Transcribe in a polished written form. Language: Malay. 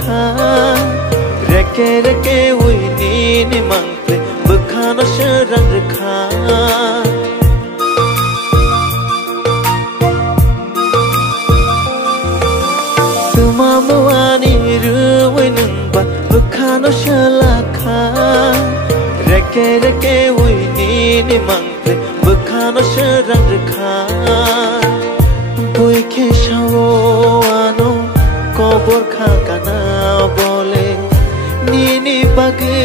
kha reke reke ui ni ni mang pe bukhano sharang rakha tuma mawani ruwai nang ba bukhano shalakha reke reke ui ni ni mang pe bukhano sharang rakha boi ke shawo ano kobor kha kana bole ni ni bage